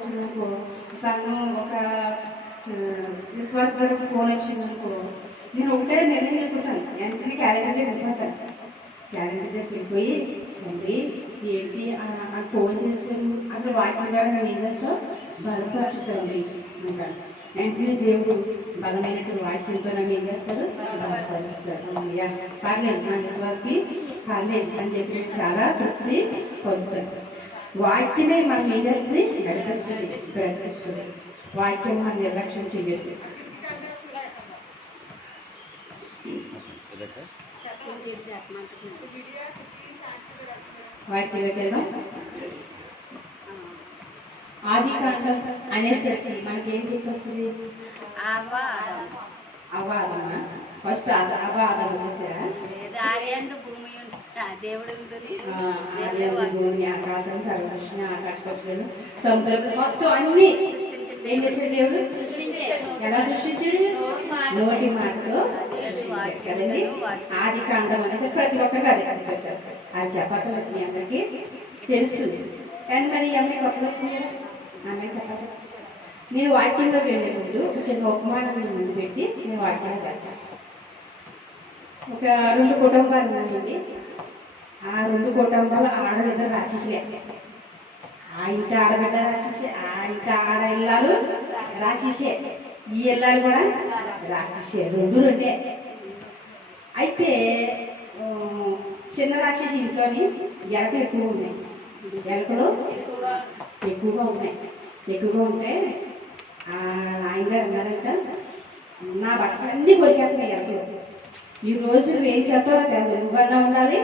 వచ్చిందనుకో, సంఘం ఒక విశ్వాస ఫోన్ వచ్చిందనుకో, నేను ఒకటే నిర్ణయం చేసుకుంటాను. వెంటనే క్యాలెండర్ దగ్గర వెళ్ళిపోతాను. క్యాలెండర్ దగ్గరికి వెళ్ళిపోయి, తండ్రి ఏంటి ఫోన్ చేస్తాను, అసలు వాక్యం ద్వారా నేను ఏం చేస్తావు బలపరుచుతాను అంటాను. వెంటనే దేవుడు బలమైనటువంటి వాక్యంతో నన్ను ఏం చేస్తాడు బలపరుస్తాడు. పర్లేదు నా విశ్వాసకి పర్లేదు అని చెప్పి చాలా తృప్తి పొందుతాడు. వాక్యమే మనం ఏం చేస్తుంది గడిపిస్తుంది. వాక్యం మనం నిర్లక్ష్యం చేయదు. వాక్యంలోకి వెళ్దాం. ఆది కాండం అనేసరికి మనకేం గుర్తొస్తుంది? అవాదమా? ఫస్ట్ అవాదం వచ్చేసారా? భూమి ఆకాశం సర్వసృష్టి ఆకాశ పక్షులు సముద్రం మొత్తం అన్ని ఏం చేశాడు దేవుడు? ఎలా సృష్టించాడు? నోటి మాటతో కదండి. ఆది కాండం అనేసి ప్రతి ఒక్కరికి అది వచ్చేస్తారు. అది చెప్పక మీ అందరికీ తెలుస్తుంది. కానీ మరి అమ్మాయి కొత్తగా వచ్చింది అమ్మాయి చెప్పాలి. నేను వాక్యంలోకి వెళ్ళే ముందు చిన్న ఉపమానం ముందు పెట్టి నేను వాక్యాన్ని పెడతాను. ఒక 2 కుటుంబాలు ఉన్నాయండి. ఆ 2 కుటుంబాలు ఆడబిడ్డ రాక్షసులే. ఆ ఇంటి ఆడబిడ్డ రాక్షసే, ఆ ఇంటి ఆడ ఇల్లాలు రాక్షసే, ఈ ఇల్లాలు కూడా రాక్షసే, 2 అయితే చిన్న రాక్షసి ఇంట్లోని ఎలకలు ఎక్కువ ఉన్నాయి. ఎలకలు ఎక్కువగా ఉంటే ఆయన గారు అన్నారంట, నా బట్టలన్నీ కొరికేస్తున్నాయి ఎలకలు. ఈ రోజు నువ్వు ఏం చేస్తావో తెలియదు, నువ్వన్నా ఉండాలి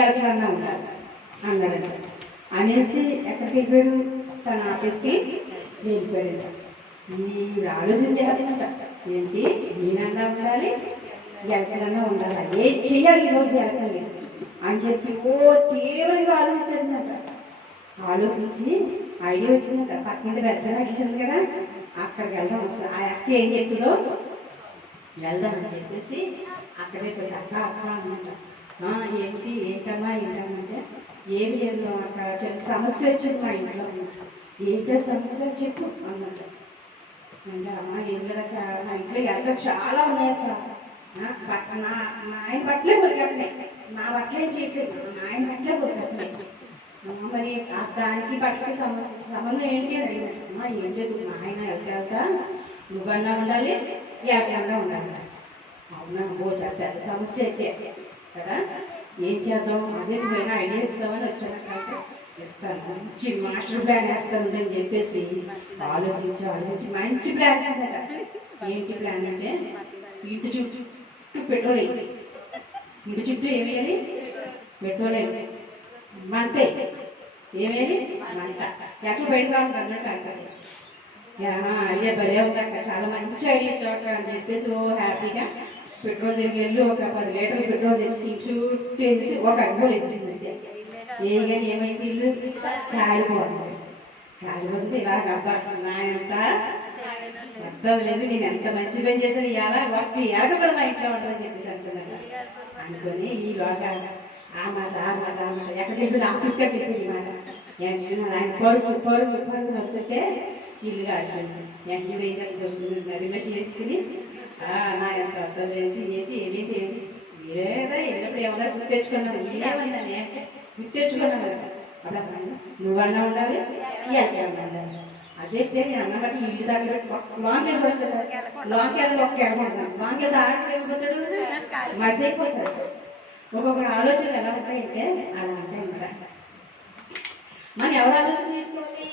ఎలకలన్నా ఉండాలి అన్నారంట. అనేసి ఎక్కడికి వెళ్ళిపోయాడు? తన ఆఫీస్కి వెళ్ళిపోయాడంట. మీరు ఆలోచించాలంట, ఏంటి నేనన్నా ఉండాలి ఎలకలన్నా ఉండాలి, ఏం చెయ్యాలి ఈరోజు ఎలకల్ని అని చెప్పి తీవ్రంగా ఆలోచించాడంట. ఆలోచించి ఐడియా వచ్చిందంట, పక్కన పెద్ద రాక్షసి కదా, అక్కడికి వెళ్దాం. అసలు ఆ అక్క ఏం చెప్తుందో వెళ్దామని చెప్పేసి అక్కడే కొంచెం అక్క అన్నమాట. ఏంటమ్మా అంటే, ఏమి లేదు అక్కడ చిన్న సమస్య వచ్చింది మా ఇంట్లో. ఏంటో సమస్య చెప్పు అన్నమాట. అంటే అమ్మ ఏం లేదక్క, మా ఇంట్లో ఎక్కడ చాలా ఉన్నాయక్క, నా ఆయన బట్టలే కొరికేస్తున్నాయి, నా బట్టలు ఏం చేయట్లేదు, నా ఆయన బట్టలే కొరికేస్తున్నాయి. మరి దానికి బట్టలకి సంబంధం ఏంటి అని అడిగినట్టు. ఏం లేదు, మా ఆయన వెళ్తా నువ్వన్నా ఉండాలి ఎక్కడన్నా ఉండాలి. అవునా, చాలా సమస్య అయితే కదా, ఏం చేద్దాం? అదే నువ్వైనా ఐడియా ఇస్తామని వచ్చాక ఇస్తాను, మంచి మాస్టర్ ప్లాన్ వేస్తాను అని చెప్పేసి ఆలోచించి మంచి ప్లాన్ ఇచ్చిందట. ఏంటి ప్లాన్ అంటే, ఇంటి చుట్టూ పెట్రోల్ వేయాలి. ఇంటి చుట్టూ ఏమేయాలి? పెట్రోల్ వేయాలి. మంట ఏమేయాలి? మంట. ఎక్కడ బయట అన్నట్టు అంటారు. ఐడియా భలే ఉందక్క, చాలా మంచి ఐడియా చోట అని చెప్పేసి హ్యాపీగా పెట్రోల్ దగ్గరికి వెళ్ళి ఒక 10 లీటర్లు పెట్రోల్ తెచ్చి చుట్టూ వేసి ఒక అగ్గులు వేసింది. కానీ ఏమైంది? ఇల్లు కాలిపోతుంది. ఇలా నాయంత అర్థం లేదు, నేను ఎంత మంచి పని చేశాను, ఇలా ఒక్క ఎరగబడి మా ఇంట్లో ఉంటుందని చెప్పేసి అంటున్నాను అనుకొని ఈ లోగా ఆ మాట ఎక్కడికి వెళ్ళి ఆఫీస్గా చెప్పింది మాట. ఆయన పరుగు నడుతుంటే ఇల్లు కాలిపోయింది. వెంటనే రిమేషన్ చేసుకుని నా ఎంత అర్థం లేదు, ఏమైతే ఏదో వెళ్ళినప్పుడు ఏమన్నా గుర్తు తెచ్చుకున్నాను, ఏమైందని గుర్తు కదా. అలా నువ్వన్నా ఉండాలి ఉండాలి. అదే నేను అన్న బట్టి ఇంటి దగ్గర లాంకెళ్ళి పడుతుంది సార్, లాంకెళ్ళి ఒక్క ఎడమంటున్నాను, లాంకెళ్ళి ఆడకపోతాడు మసి అయిపోతాడు. ఒక్కొక్కరు ఆలోచనలు ఎలా ఉంటాయంటే అలా ఉంటాయి అన్నమాట. మనం ఎవరు ఆలోచన తీసుకోవాలి?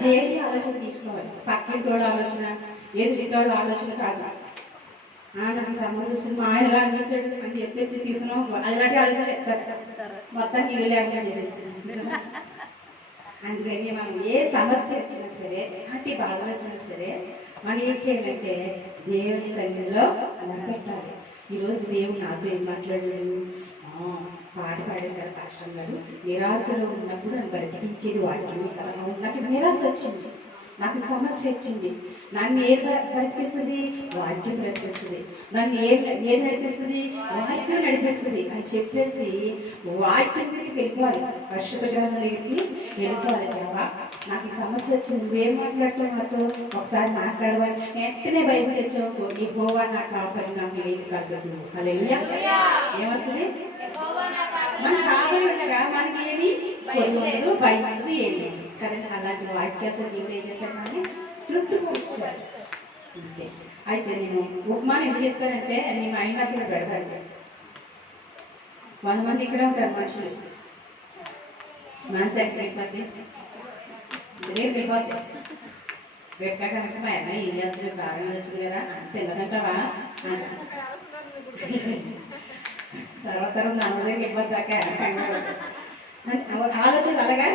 దేవుని ఆలోచన తీసుకోవాలి. పక్కింటోడు ఆలోచన, ఎదుటితోడు ఆలోచన కాదు. నాకు సమస్య వస్తుంది, మా ఆయన ఎలా అనిపిస్తాడు అని చెప్పేసి తీసుకున్నాం, అలాంటి ఆలోచన ఎత్తారు మొత్తానికి ఇల్లు లేకుండా చెప్పేసి. అందుకని మనం ఏ సమస్య వచ్చినా సరే, ఎలాంటి బాధలు వచ్చినా సరే, మనం ఏం చేయాలంటే దేవుని సన్నిధిలో అలా పెట్టాలి. ఈరోజు దేవుడు నాతో ఏం మాట్లాడాడు? పాట పాడారు కదా కష్టం గారు, నిరాశలో ఉన్నప్పుడు నన్ను బ్రతికించేది వాక్యమే కదా. నాకు నిరాశ వచ్చింది, నాకు సమస్య వచ్చింది, నన్ను ఏది బ్రతికిస్తుంది? వాక్యం బ్రతికిస్తుంది. నన్ను ఏది నడిపిస్తుంది? వాక్యం నడిపిస్తుంది అని చెప్పేసి వాక్యం దగ్గరికి వెళ్ళిపోవాలి, పరిశుద్ధ గ్రంథం దగ్గరికి వెళ్ళిపోవాలి. నాకు ఈ సమస్య వచ్చింది, నువ్వేం మాట్లాడుతావు నాతో, ఒకసారి మాట్లాడవని వెంటనే బైబిల్ తెచ్చావు, యెహోవా నా కాపరి, నాకు ఏది కలగదు. హల్లెలూయా. ఏమొస్తుంది? మన కాపరి ఉండగా మనకి ఏమి కొద్ది ఉండదు, భయం ఉండదు, ఏమి లేదు కదండి. అలాంటి వాక్యాలతో దేవుడు ఏం చేస్తాడు, కానీ తృప్తిపరుస్తాడు అంతే. అయితే నేను ఉపమానం ఎందుకు చెప్తానంటే, నేను ఆయన దగ్గర పెడతాను. 100 మంది ఇక్కడే ఉంటారు మనుషులు, మనసు ఎక్కడిపోద్ది, వెళ్ళిపోద్ది. పెట్టా కనుక మా అమ్మాయి ఏం చేస్తుంది, బాగా వచ్చింది కదా తిన్నదంటావా తర్వాత నమ్మదే వెళ్ళిపోద్దాక ఆలోచన అలాగా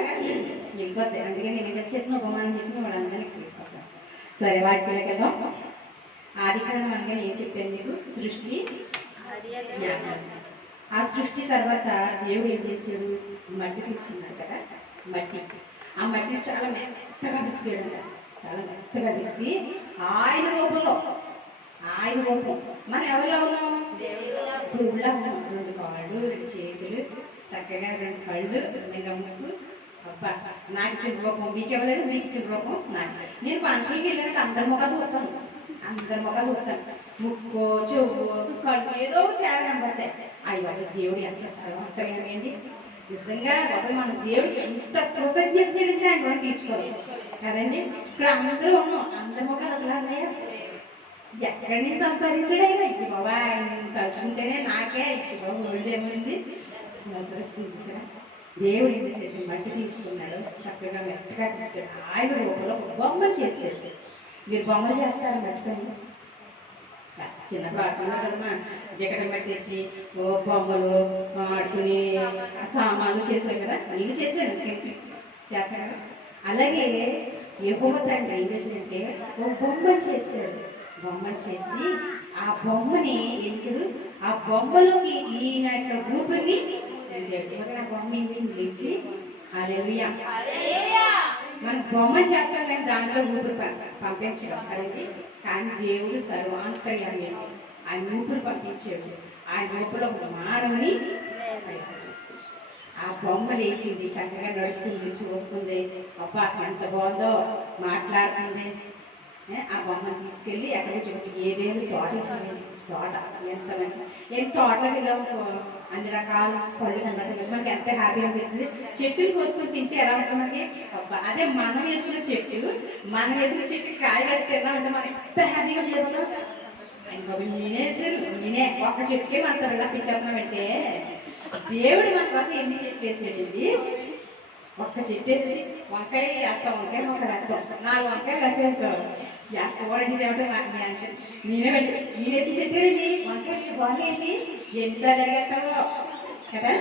వెళ్ళిపోద్ది. అందుకని నేను చెప్పిన ఉపమానం చెప్పిన వాళ్ళందరికీ తీసుకొస్తాను. సరే వాక్యలోకి వెళ్దాం. ఆదికాండం అనగానే ఏం చెప్పాను మీకు? సృష్టి. ఆ సృష్టి తర్వాత దేవుడు ఏం చేశాడు? మట్టి తీసుకున్నాడు కదా, మట్టి. ఆ మట్టిని చాలా మెత్తగా పిసికాడు, చాలా మెత్తగా పిసికి ఆయన రూపంలో, ఆయన రూపం మనం ఎవరిలో ఉన్నాం? దేవుళ్ళ ఉన్నాం. 2 కాళ్ళు, 2 చేతులు, చక్కగా 2 కళ్ళు, అందంగా ముక్కు. అబ్బా, నాకు ఇచ్చిన రూపం మీకు ఇవ్వలేదు, మీకు ఇచ్చిన రూపం నాకు. నేను ఫంక్షన్కి వెళ్ళాక అందరి ముఖాలు చూస్తాను, అందరి ముఖాలు చూస్తాను. ముక్కు, చెవు, కళ్ళు ఏదో తేడా కనబడతాయి. అయ్యి దేవుడు ఎంత సర్వంతరం ఏంటి నిజంగా. బాబు మన దేవుడు ఎంత కృతజ్ఞత చెల్లించాడు మనం తీర్చుకోవాలి కదండి. ఇప్పుడు అందరూ ఉన్నాం, అందరి ముఖాలు ఒకలా ఉన్నాయా? ఎక్కడి నుంచి సంపాదించడైనా ఇది బాబా ఆయన తలుచుకుంటేనే నాకే బాబు ఒళ్ళు ఏమైంది. దేవుడు ఏం చేసి మట్టి తీసుకున్నాడు, చక్కగా మెత్తగా తీసుకున్నాడు, ఆయన రూపంలో బొమ్మలు చేసాడు. మీరు బొమ్మలు చేస్తారని పెట్టుకోండి. చిన్నప్పుడు ఆడుకున్నా కదమ్మా, జగట బట్టి తెచ్చి ఓ బొమ్మలు ఆడుకుని సామాన్లు చేసావు కదా, నేను చేశాను చేస్తాను కదా. అలాగే యెహోవా తండ్రి ఏం చేశాడంటే ఓ బొమ్మను చేశాడు. బొమ్మను చేసి ఆ బొమ్మని ఎంచుడు, ఆ బొమ్మలోకి ఈయన యొక్క రూపుని ఆ బొమ్మ లేచి హల్లెలూయా. మనం బొమ్మ చేస్తాం కానీ దాంట్లో ఊపిరి పంపించాడు కలిసి. కానీ దేవుడు సర్వాంతర్యామి, ఆయన ఊపిరి పంపించాడు. ఆయన ఊపిరిలో ఒక మానవుని ఆ బొమ్మ లేచింది, చక్కగా నడుస్తుంది, చూస్తుంది. అబ్బా ఎంత బాగుందో, మాట్లాడుతుంది. ఆ బొమ్మను తీసుకెళ్ళి ఎక్కడికి చెట్టు ఏదేమి తోట తోట ఎంత మంచి ఏం తోటలోకి వెళ్ళాము, అన్ని రకాల పళ్ళు కనబడుతుంది. మనకి ఎంత హ్యాపీగా అనిపిస్తుంది. చెట్టుని కోసుకొని తింటే ఎలా ఉంటుంది మనకి? అదే మనం వేసుకున్న చెట్టు, మనం వేసుకున్న చెట్టు కాయ వేస్తే ఎలా ఉంటుంది మనకి? ఎంత హ్యాపీగా ఉండదు. నేనే ఒక్క చెట్టుకే మనతో ఎలా పిచ్చేస్తున్నామంటే, దేవుడు మన కోసం ఎన్ని చెట్టు చేసేయండి. ఒక్క చెట్టు వేసి వంకాయ వేస్తాం, వంకాయ మొక్కలు వేస్తాం, 4 వంకాయలు వేసేస్తాం. కూరండి చేయమంటే అంటే నేనే వెళ్ళి నేనేసి చెప్పారండి వంకాయ బాగుంది ఎన్నిసార్లు అడిగేస్తావో కదా.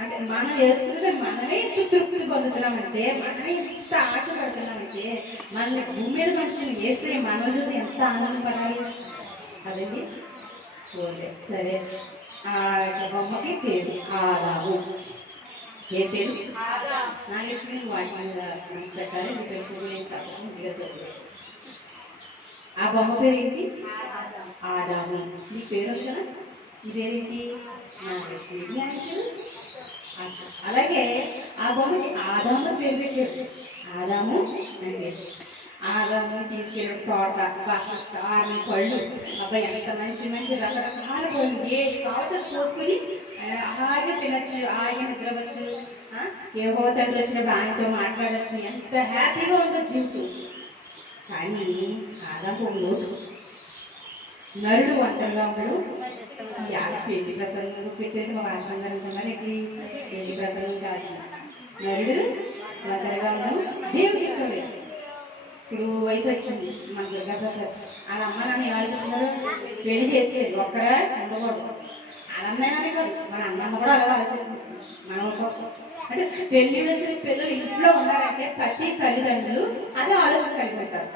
అంటే మనం వేసుకుంటే మనమే ఎంత తృప్తి పొందుతున్నామంటే, మనమే ఎంత ఆశపడుతున్నామంటే, మనల్ని భూమి మీద మంచి వేసి మనం చూసి ఎంత ఆనందపడాలి అదండి. సరే, ఆ బొమ్మకి పేరు ఆదాము. ఏ పేరు? నాగేశ్వరి వాటి మీద మనసు పెట్టాలి. మీ తెలుగు ఏం చెప్పడం ఇదిగా చదువు. ఆ బొమ్మ పేరు ఏంటి? ఆదాము. మీ పేరు ఉంది కదా, ఈ పేరేంటి? నాగేశ్వరి. అలాగే ఆ బొమ్మకి ఆదాము పేరు పెట్టాడు. ఆదాము నాగేశ్వరి. ఆదాము తీసుకెళ్ళి తోట, ఆమె పళ్ళు, అబ్బాయి ఎంత మంచి మంచి రకరకాల పళ్ళు ఏ కావతో కోసుకొని అలాగే తినచ్చు, అలాగే నిద్రవచ్చు, యెహోవా తండ్రి వచ్చినప్పుడు ఆయనతో మాట్లాడచ్చు, ఎంత హ్యాపీగా ఉందో జీవితం. కానీ ఆదాము లోటు, నరుడు ఒంటరిగా ఉండడు. పెళ్లి ప్రసంగం పెట్టేది మా రాష్ట్రంగా పెళ్లి ప్రసంగం కాదు. నరుడు ఒంటరిగా ఉండడు, దేవుడికి ఇష్టం లేదు. ఇప్పుడు వయసు వచ్చింది మన దుర్గాప్రసాద్, వాళ్ళ అమ్మ నాన్న ఆలోచిస్తున్నారు పెళ్లి చేసేది ఒక్కడే ఉండకూడదు. వాళ్ళ అమ్మాయి కాదు, మన అమ్మమ్మ కూడా అలా ఆలోచిస్తుంది మన కోసం. అంటే పెళ్లి వచ్చిన పిల్లలు ఇంట్లో ఉన్నారంటే ప్రతి తల్లిదండ్రులు అదే ఆలోచన కలిగి ఉంటారు.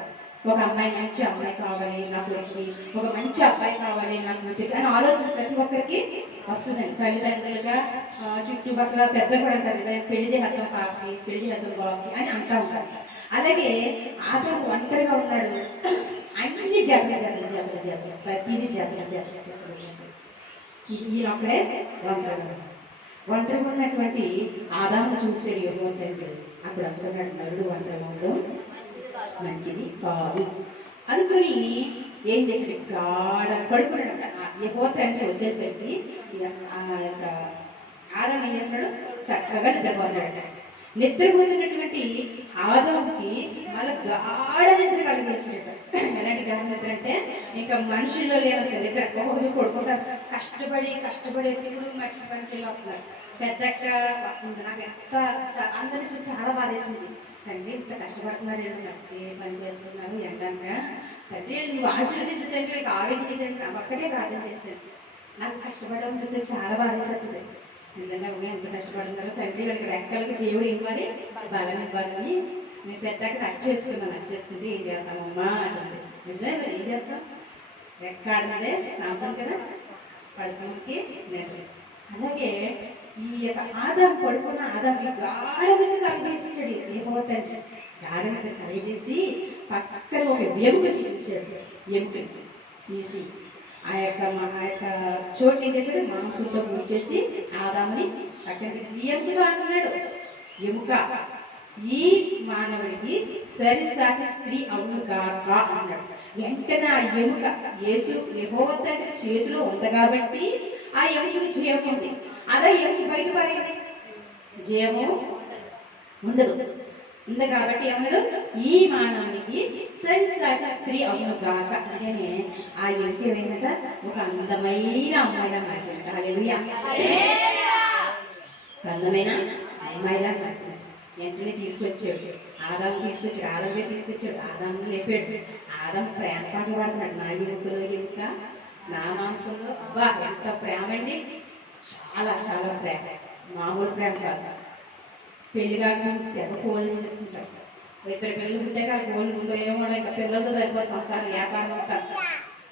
ఒక అమ్మాయి మంచి అమ్మాయి కావాలి నా కొడుకు, ఒక మంచి అబ్బాయి కావాలి నా కూతురికి అని ఆలోచన ప్రతి ఒక్కరికి వస్తుందండి. తల్లిదండ్రులుగా చుట్టుపక్కల పెద్ద కూడా అంటారు కదా, పెళ్లి చేద్దాం పాపకి, పెళ్లి చేద్దాం బాబుకి అని అంటూ ఉంటారు. అలాగే ఆదాము ఒంటరిగా ఉన్నాడు. అన్ని జాగ్రత్త ప్రతిదీ జాగ్రత్త ఈయనొక్కడే ఒంటరిగా ఉన్నటువంటి ఆదాము చూసాడు యెహోవా తండ్రి. అప్పుడు అనుకున్నాడు నరుడు ఒంటరిగా ఉండడం మంచిది కాదు అనుకుని ఏం చేశాడు గాఢ పడుకున్నాడు. యెహోవా తండ్రి వచ్చేసరికి ఆ యొక్క ఆదాము ఏం చేస్తున్నాడు చక్కగా నిద్రపోతున్నాడు. నిద్రపోతున్నటువంటి ఆదాముకి మళ్ళీ గాఢ నిద్ర కలిగేసాడు. ఎలాంటి గాఢ నిద్ర అంటే ఇంకా మనుషుల్లో లేనంత నిద్ర. ఒకరోజు కొడుకుంటారు కష్టపడి కష్టపడి ఎప్పుడు మట్టి పనికి వస్తున్నారు. పెద్దక్క నాకు ఎంత అందరినీ చూసి చాలా బాధ వేసింది. తండ్రి ఇంత కష్టపడుతున్నారు ఏ పని చేసుకున్నారు ఎండగా తండ్రి నువ్వు ఆశీర్వదించు తండ్రి ఆరోగ్యం తండ్రి ఒక్కటే ప్రార్థన చేశాను. నాకు కష్టపడడం చూస్తే చాలా బాధ వేసేస్తుంది. నిజంగా ఎంత కష్టపడుతున్నారు తండ్రి వాళ్ళకి రెక్కలకి దేవుడు ఇవ్వాలి బలం ఇవ్వాలని నేను పెద్దకి నట్ చేసుకుంటే ఏం చేస్తామమ్మా అంటుంది. నిజమే మరి ఏం చేస్తాం రెక్కాడదే సాంతం కదా పడుకోనికి నేను. అలాగే ఈ యొక్క ఆదాము పడుకున్న ఆదాముకి గాఢమిని కలిగేసాడు. యెహోవా తండ్రి గాఢమిని కలిగేసి పక్కన ఒక ఎముక తీసేసాడు. ఎముకని తీసి ఆ యొక్క చోటు ఏం చేశాడు మాంసంతో పూడ్చేసి ఆదాముని అక్కడికి ఎముకగా అంటున్నాడు. ఎముక ఈ మానవుడికి సరిసాటి స్త్రీ అవును కాక అన్నాడు. వెంటనే ఆ ఎముక యేసు యెహోవా తండ్రి చేతిలో ఉంది కాబట్టి ఆ ఎముకకి జీవం ఉంది. అదే ఎముక బయట పారేయండి జీవము ఉండదు. ఉంది కాబట్టి ఏమన్నాడు ఈ మానవునికి సరిసాటి స్త్రీ అవును కాక అంటేనే ఆ ఎముక ఏమైందట ఒక అందమైన అమ్మాయిలా మారిందట. హల్లెలూయా. అందమైన అమ్మాయిలా మారిందట. వెంటనే తీసుకొచ్చాడు ఆదాము తీసుకొచ్చాడు ఆదాము లేపాడు. ఆదాము ప్రేమ పాటలు పాడుతున్నాడు. నా ఎముకలో ఎముక నా మాంసంలో అబ్బా ఎంత ప్రేమ అండి. చాలా చాలా ప్రేమ మామూలు ప్రేమ కాదు. పెళ్లి కాకుండా తెగ ఫోన్లు చేసుకుంటాడు. ఇద్దరు పిల్లలు ఉంటే ఆ ఫోన్లు ఉండేమో ఇంకా పిల్లలతో సరిపోతుంది సంసారం వ్యాపారం అవుతారు.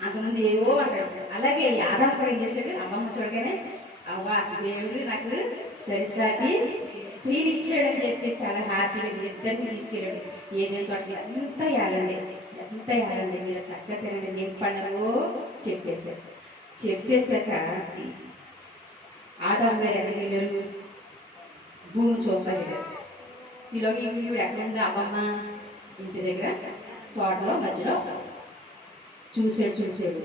అంతమంది ఏవో అంటాడు. అలాగే ఆదాము ఏం చేశాడు అమ్మమ్మ చూడగానే అవ్వా దేవుడు నాకు సరిసాటి స్త్రీని ఇచ్చాడని చెప్పి చాలా హ్యాపీగా ఇద్దరిని తీసుకెళ్ళాడు. ఏదైనా తోటకి ఎంత ఏలండి మీరు చక్కగా తినండి నేను పండుగో చెప్పేశాక ఆదాము గారు ఎక్కడికి వెళ్ళారు భూమి చూస్తాడు. ఈలోకి ఈవిడ ఎక్కడుంది అమ్మమ్మ ఇంటి దగ్గర తోటలో మధ్యలో చూసాడు.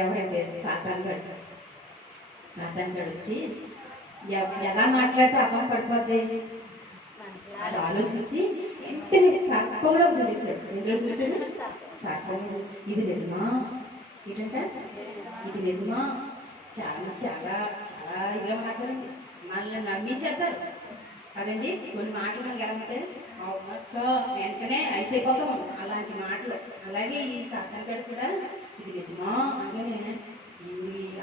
ఎవరైతే సాతాన్ గడు వచ్చి ఎలా మాట్లాడితే అమ్మమ్మ పడిపోద్ది అది ఆలోచించి వెంటనే సర్పంలో వదిలేశాడు. ఎందులో వదిలేశాడు సర్పం. ఇది నిజమా ఏంటంటే ఇది నిజమా చాలా చాలా చాలా ఇదిగా మాట్లాడండి మనల్ని నమ్మించేస్తారు కదండి. కొన్ని మాటలు మనకి ఎలా ఉంటాయి వెంటనే అయిపోతాం అలాంటి మాటలు. అలాగే ఈ సాతానుగాడు కూడా ఇది నిజమా అనగానే ఈ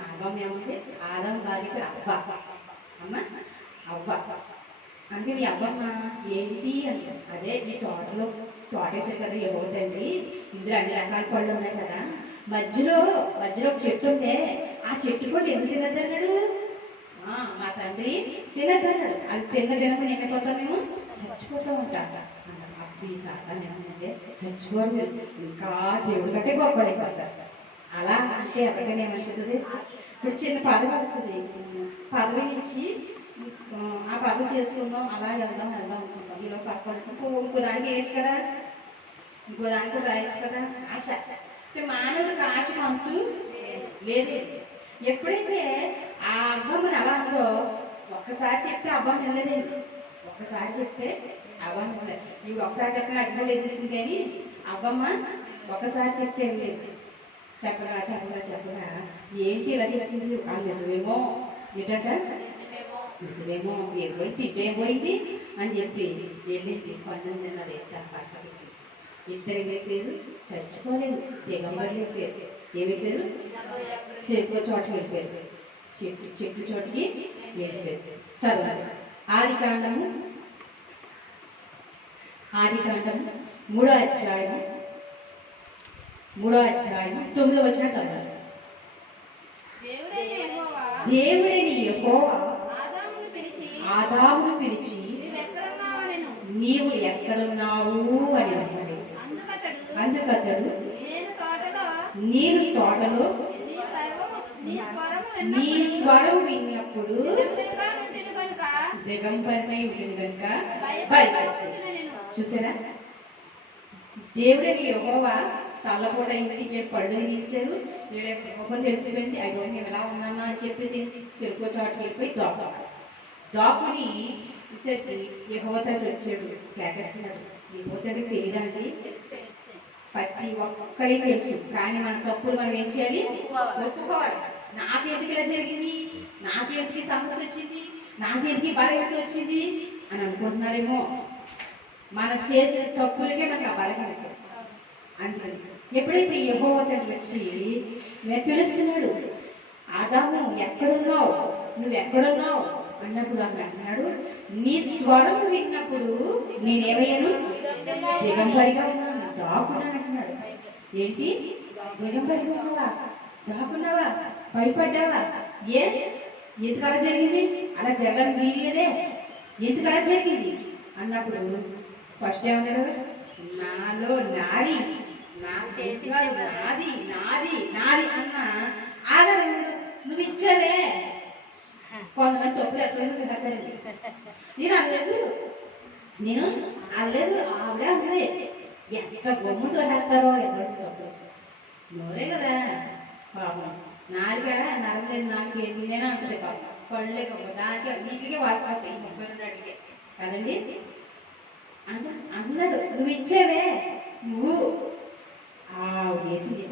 ఆదాం ఏమంటే ఆదాం భార్యకి అమ్మ అవ్వ అందుకని అవ్వమ్మ ఏంటి అంటే అదే ఈ తోటేసారు కదా ఏమవుతండి ఇందులో అన్ని రకాల పళ్ళు ఉన్నాయి కదా మధ్యలో ఒక చెట్టు ఉందే ఆ చెట్టు కూడా ఎందుకు తినద్దన్నాడు మా తండ్రి తినద్దన్నాడు. అది తినమని ఏమైపోతాం మేము చచ్చిపోతూ ఉంటాం అన్నాడు. అప్పుడు ఈ సాతాను ఏమంటే చచ్చిపోరు ఇంకా దేవుడి కంటే గొప్పడైపోతారు. అలా అంటే ఎవరికైనా ఏమవుతుంది ఇప్పుడు చిన్న పదవి వస్తుంది పదవి ఇచ్చి ఆ పదవి చేసుకుందాం అలా వెళ్దాం అనుకుంటాం. ఈలో పక్కన ఇంకో దానికి వేయచ్చు కదా ఇంకో దానికి రాయొచ్చు కదా ఆశ. మానవుడికి ఆశ అంతు లేదు. ఎప్పుడైతే ఆ అబ్బమ్మని అలా ఉందో ఒక్కసారి చెప్తే అబ్బమ్మ వెళ్ళలేదండి. ఒక్కసారి చెప్తే అబ్బమ్మ వెళ్ళలేదు. ఇవి ఒకసారి చెప్పిన అర్థం లేచేసింది కానీ అబ్బమ్మ ఒకసారి చెప్తే వెళ్ళలేదు. చెప్పగా ఏంటి ఇలా చెప్తుంది వాళ్ళు నిజమేమో ఏంటంట నిజమేమో ఏం పోయింది తింటేం పోయింది అని చెప్పి వెళ్ళింది. పండుగ తిన్నది పక్క పెట్టి ఇద్దరు ఏమైపోయారు చచ్చిపోలేదు. దిగంబరి వెళ్ళిపోయారు. ఏమైపోయారు చెట్టు చోటకి వెళ్ళిపోయారు. చెట్టు చోటికి వెళ్ళిపోయారు. చదవాలి ఆదికాండము 3వ అధ్యాయము 9వ వచనం చదవాలి. దేవుడైన యెహోవా ఆదామును పిలిచి నీవు ఎక్కడున్నావు అని అన్నాడు. అందుకతడు నేను తోటలో నీ స్వరం విన్నప్పుడు దిగంబరమై ఉంటుంది కనుక చూసారా, దేవుడిని యెహోవా చల్లబోట ఇంటికి పళ్ళు తీశారు. యెహోవా తెలిసిపోయింది, అయ్యో మేము ఎలా ఉన్నామా అని చెప్పేసి చెరుకు చోటుకి వెళ్ళిపోయి దాకుని ఇచ్చేసి యెహోవా తండ్రి వచ్చాడు, కేకేస్తున్నాడు. యెహోవా తండ్రికి తెలియదండి, ప్రతి ఒక్కరికి తెలుసు. కానీ మన తప్పులు మనం ఏం చేయాలి? ఒప్పుకోవాలి. నాకెందుకు ఇలా జరిగింది, నాకెందుకు సమస్య వచ్చింది, నాకెందుకు బలహీనత వచ్చింది అని అనుకుంటున్నారేమో. మనం చేసిన తప్పులకే మనకు ఆ బలహీనత. అందుకని ఎప్పుడైతే యెహోవా తండ్రి వచ్చి నేను పిలుస్తున్నాడు, ఆదాము ఎక్కడున్నావు, నువ్వు ఎక్కడున్నావు అన్నప్పుడు అక్కడ అంటున్నాడు, నీ స్వరం విన్నప్పుడు నేనేమయ్యాను? దిగంబరిగా ఉన్నాను, దాక్కున్నాను అంటున్నాడు. ఏంటి దిగంబరిగా ఉన్నావా, దాక్కున్నావా, భయపడ్డావా? ఎందుకు అలా జరిగింది? అలా జరగని వీలేదే, ఎందుకు అలా జరిగింది అన్నప్పుడు ఫస్ట్ ఏమన్నాడు? నాలో నాది, నాకు తెలిసిన నాది నాది నాది అన్న ఆగడు. నువ్వు ఇచ్చావే. కొంతమంది తప్పులు ఎక్కడైనా కట్టారండి. నేను అనలేదు, ఆవిడ అంటే ఎంత గమ్ముతో వేస్తారో ఎక్కడ తప్పులు నోరే కదా పాపం. నాలుగా నరలేదు, నాలుగు ఎన్నినైనా ఉంటుంది పాపం. పళ్ళే పాపం దానికి వీటికే వాసిపోతాయి 32 అడిగే కదండి. అన్నాడు, నువ్వు ఇచ్చావే, నువ్వు చేసింది.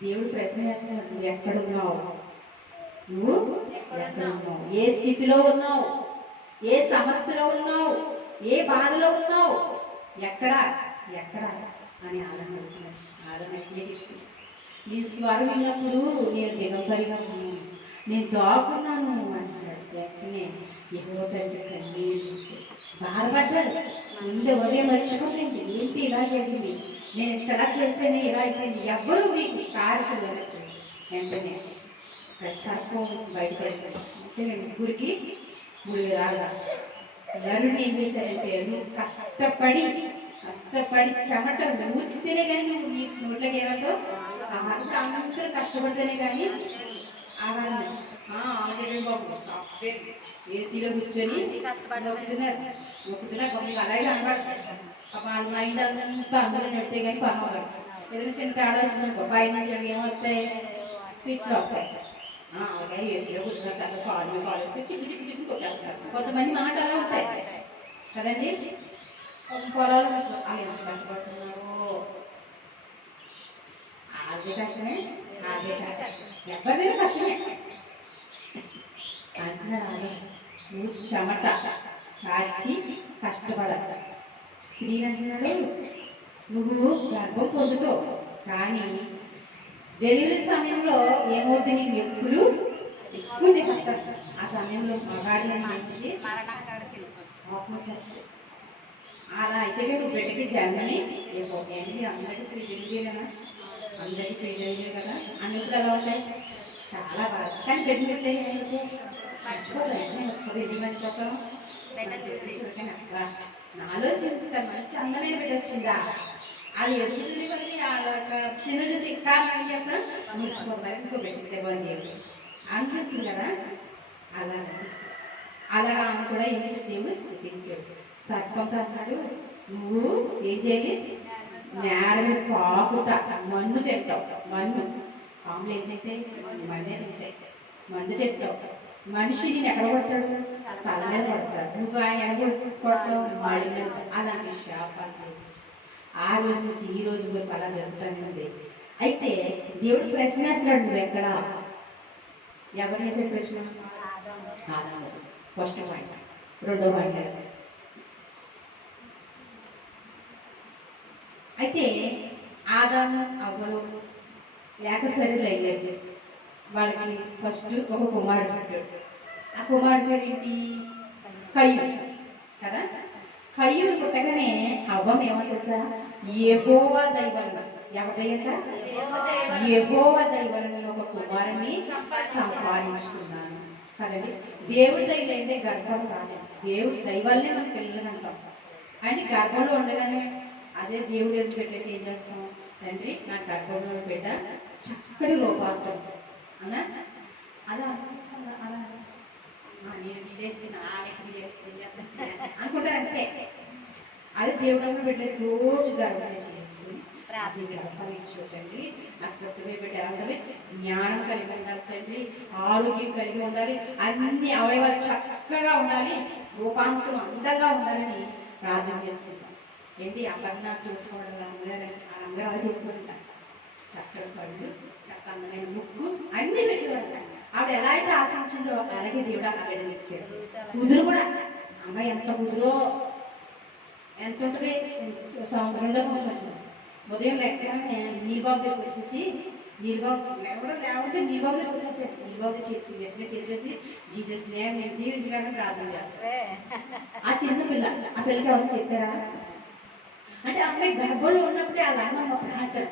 దేవుడు ప్రశ్న చేస్తున్నాడు, నువ్వు ఎక్కడున్నావు, నువ్వు ఎక్కడున్నావు, ఏ స్థితిలో ఉన్నావు, ఏ సమస్యలో ఉన్నావు, ఏ బాధలో ఉన్నావు, ఎక్కడ ఎక్కడ అని ఆదరణ అడుగుతున్నాడు. ఆదరణ నీ స్వరం విన్నప్పుడు నేను దిగంబరిగా ఉన్నాను, నేను దాక్కున్నాను అంటున్నాడు. వెంటనే యెహోవా తండ్రి కన్నీరు బాధపడ్డాడు. ముందే ఉదయం మర్చిపోయింది, ఏంటి ఇలా జరిగింది, నేను ఇంతలా చేస్తేనే ఇలా అయిపోయింది, ఎవ్వరూ మీకు కారుతుంది. వెంటనే సర్పం బయటపడ్డాడు. అంటే ముగ్గురికి ముగ్గురు రాగా నరుడిని ఏం చేశారంటే, నువ్వు కష్టపడి చెమట ఊరితేనే కానీ నువ్వు నీ నోట్లకి ఏమంటో అందరూ కష్టపడితేనే కానీ ఆహారం ఏసీలో కూర్చొని మొక్కుతున్నారు మమ్మల్ని అలాగే అనబడతారు. వాళ్ళ మైండ్ అంతా అందరూ నడితే కానీ పర్వాలేదు. ఏదైనా చిన్న తేడా వచ్చిందనుకో పైన నుంచి ఏమొస్తాయి, ఫిట్లు వస్తాయి. అలాగే ఏసీలో కూర్చున్నారు చక్కగా కాలేజ్కి చిక్కి కొట్టేస్తారు. కొంతమంది మాట అలా ఉంటాయి కదండి. పొలాలు వాళ్ళు ఎంత కష్టపడుతున్నారు, అదే కష్టమే, అదే కష్టం, ఎవరిదైనా కష్టమే అంటున్నారు. అదే నువ్వు చెమట కాచి కష్టపడాలి. స్త్రీ అంటున్నాడు, నువ్వు గర్భం పొందుతావు కానీ డెలివరీ సమయంలో ఏమవుతుంది, నీకు నొప్పులు ఎక్కువ చెప్తారు. ఆ సమయంలో మగాడి అనేది ఆత్మహత్య. అలా అయితే నువ్వు బిడ్డకి జన్మని ఏంటి అందరికీ ప్రిజెంటే కదా, అందరికీ ప్రిజెంటే కదా అన్నప్పుడు ఎలా ఉంటాయి, చాలా బాగా. కానీ బిడ్డ పెట్టాయి మర్చిపోతాయి, బిడ్డ మర్చిపోతాం. నాలో చింత మంచి అందమైన బిడ్డ వచ్చిందా, అది ఎదుగుతుంది కదా, చిన్నది కారణం యొక్క మురిసిపోతారు. ఇంకో బిడ్డ బంధు అనిపిస్తుంది కదా, అలా అనిపిస్తుంది. అలా ఆమె కూడా ఏం చెప్పేమో చూపించాడు. సర్పంతో అన్నాడు, నువ్వు ఏం చేయాలి, నేల మీద పాకుట మన్ను తింటావు. మన్ను పాములు ఏంటంటే మన్నే తింటాయి, మన్ను తింటావు. మనిషి నేను ఎక్కడ కొడతాడు, తల మీద కొడతాడు, నువ్వు ఆయన ఎక్కడ కొడతావు, మడి మీద. అలాంటి శాపాలు ఆ రోజు నుంచి ఈ రోజు వరకు అలా జరుగుతూనే ఉంది. అయితే దేవుడు ప్రశ్న వేస్తున్నాడు, నువ్వు ఎక్కడ, ఎవరు వేసాడు ప్రశ్న? First point. రెండో పాయింట్ అయితే ఆదాము అవ్వలు లేక శరీరం అయ్యేది. వాళ్ళకి ఫస్ట్ ఒక కుమారుడు పుట్టాడు. ఆ కుమారుడు పేరు ఏంటి? కయ్యూరు కదా. కయ్యూరు పుట్టగానే అవ్వం ఏమంటా, యెహోవా దయ వలన, ఎవరిదయ్యట? యెహోవా దయ వలన ఒక కుమారుని సంపాదించుకున్నాను కదండి. దేవుడి దయ అయితే గర్భం రాలేదు, దేవుడి దయ వల్లనే మనం పిల్లలు అంటాం. అంటే గర్భంలో ఉండగానే అదే దేవుడు ఎందుకు పెట్టేది ఏం చేస్తాం, తండ్రి నా గర్భంలో బిడ్డ చక్కటి రూపార్థం అవునా? అలా అలా నేను విదేశీ అనుకుంటారు అంతే. అది దేవుడు పెట్టేది రోజు గర్భం చేసుకుని ప్రార్థించండి. నాకు కొత్తమే పెట్టాలి, జ్ఞానం కలిగి ఉండాలి తండ్రి, ఆరోగ్యం కలిగి ఉండాలి, అన్ని అవయవాలు చక్కగా ఉండాలి, రూపాంతరం అందంగా ఉండాలని ప్రార్థన చేసుకుంటాం. ఏంటి అపర్ణ చూసుకోవడం అందరూ అలా చేసుకుంటారు. చక్కటి పళ్ళు, చక్క అందమైన ముక్కు అన్ని పెట్టేవాళ్ళు. ఆవిడ ఎలా అయితే ఆశించిందో అలాగే దేవుడు ఆ బిడ్డలు ఇచ్చాడు. కుదురు కూడా అమ్మాయి ఎంత కుదురో, ఎంత ఉంటుంది, రెండో సంవత్సరం వచ్చింది. ఉదయం లెక్కనే నీళ్ళబాబు దగ్గర వచ్చేసి నీళ్ళబాబు లేకపోతే నీళ్ళబాబు దగ్గర వచ్చేస్తాయి. నీళ్ళబాబు చేసి జీసస్ నేమ్ నేను దీవించడానికి ప్రార్థన చేస్తాను. ఆ చిన్న పిల్ల, ఆ పిల్లకి ఎవరు చెప్పారా అంటే అమ్మాయి గర్భంలో ఉన్నప్పుడే అలా అమ్మ ప్రార్థన.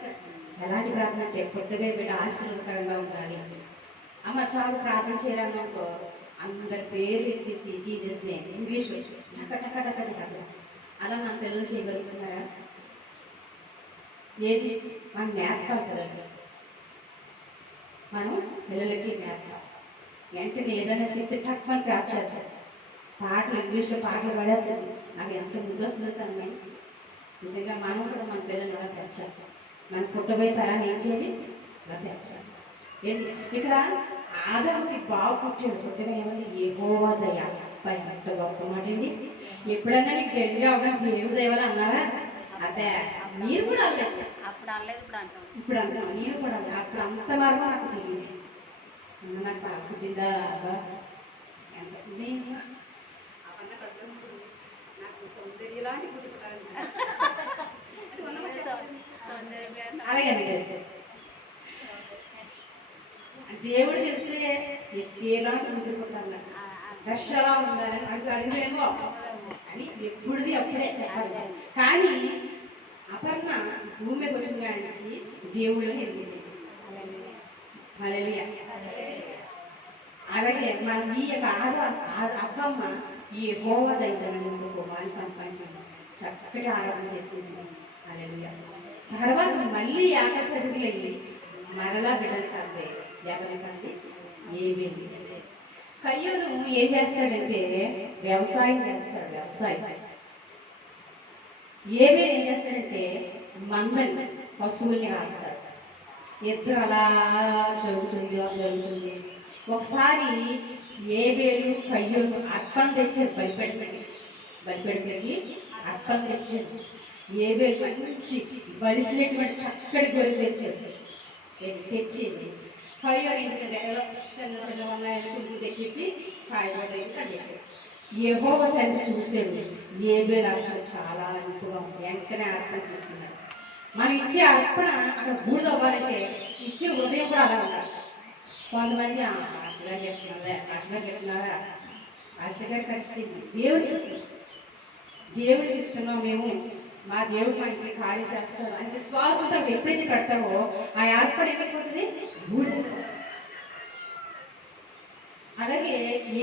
ఎలాంటి ప్రార్థన అంటే పొద్దుగా బిడ్డ ఆశీర్వదకరంగా ఉండాలి. అమ్మ చాలా ప్రార్థన చేయాలనుకో అందరి పేరు ఎత్తేసి జీసస్ నేమ్ ఇంగ్లీష్ టక్క టక్క టక్క చేయాలి. అలా మన పిల్లలు చేయగలుగుతున్నారా? ఏది మనం నేర్పాలి కదండి. మనం పిల్లలకి నేర్పాలి. వెంటనే ఏదైనా శక్తి తక్కువ ప్రాప్తారు. పాటలు ఇంగ్లీష్లో పాటలు పడేస్తుంది. నాకు ఎంత ముద్దొస్తుంది అమ్మాయి. నిజంగా మనం కూడా మన పిల్లలు అలా పెంచాలి. మన పుట్టబోయే తరాన్ని ఏం చేయాలి? అలా పెంచాలి. ఏంటి ఇక్కడ ఆదాముకి బాగు పుట్టాడు. పుట్టగా ఏమన్నా యెహోవా దయ. పై ఎంత గొప్ప మాట అండి. ఎప్పుడన్నా నీకు తెలివిగా అవగానే దేవుడు దేవాల అన్నారా? అదే మీరు కూడా అనలేదు. ఇప్పుడు అంటాం నేను కూడా అప్పుడు అంత వరకు నాకు తెలియదు. నాకు బాగా పుట్టిందా ఎంత నాకు సౌందర్యలాంటి పుట్టుకుంటారు. అలాగే దేవుడు తెలిస్తే ఎలాంటి ముద్దుకుంటాను, రష్యలా ఉండాలి అంటే అడిగినేమో అని ఎప్పుడుది అప్పుడే చెప్పాలి. కానీ అపర్ణ భూమి మీదకి వచ్చిన కాడి నుంచి దేవుడు ఎదిగింది. అలాగే మనం ఈ యొక్క అక్కమ్మ ఈ యెహోవా దైవమైన కుమారుని సంపాదించింది, చక్కటి ఆరాధన చేసింది. హల్లెలూయా. తర్వాత మళ్ళీ ఆకస్మికలయ్యి మరలా బిడ్డలు కంటే ఎవరి కంటే ఏమీ కయ్యూరు ఏం చేస్తాడంటే వ్యవసాయం చేస్తాడు. వ్యవసాయం ఏమీ ఏం చేస్తాడంటే మందని పశువుల్ని కాస్తాడు. ఎద్దు అలా జరుగుతుంది. ఒకసారి ఏబేలు కయ్యూరు అర్పణ తెచ్చాడు. బలిపెడికి అర్పణ తెచ్చాడు. ఏబేలు మంచి బలిసినటువంటి చక్కటి గొర్రె తెచ్చాడు. తెచ్చేసి కయ్యూరు ఏం చేశాడు? చిన్న తెచ్చేసి కాయగూర కట్టేశాడు. యెహోవా తండ్రి చూసాడు. ఏబేలు అర్పణ చాలా ఎక్కువగా వెంటనే అర్పణ తీసుకున్నాడు. మనం ఇచ్చే అర్పణ అక్కడ బూడిద అవ్వాలంటే ఇచ్చే హృదయం కూడా అలా ఉండాలి. కొంతమంది అష్టగా చెప్తున్నారా అష్టగా ఖర్చింది దేవుడికి ఇస్తున్నాం మేము, మా దేవుడు మా ఇంటికి కార్యం చేస్తారు అని విశ్వాసంతో ఎప్పుడైతే కడతావో ఆ అర్పణ ఏమైపోతుంది? బూడిద. అలాగే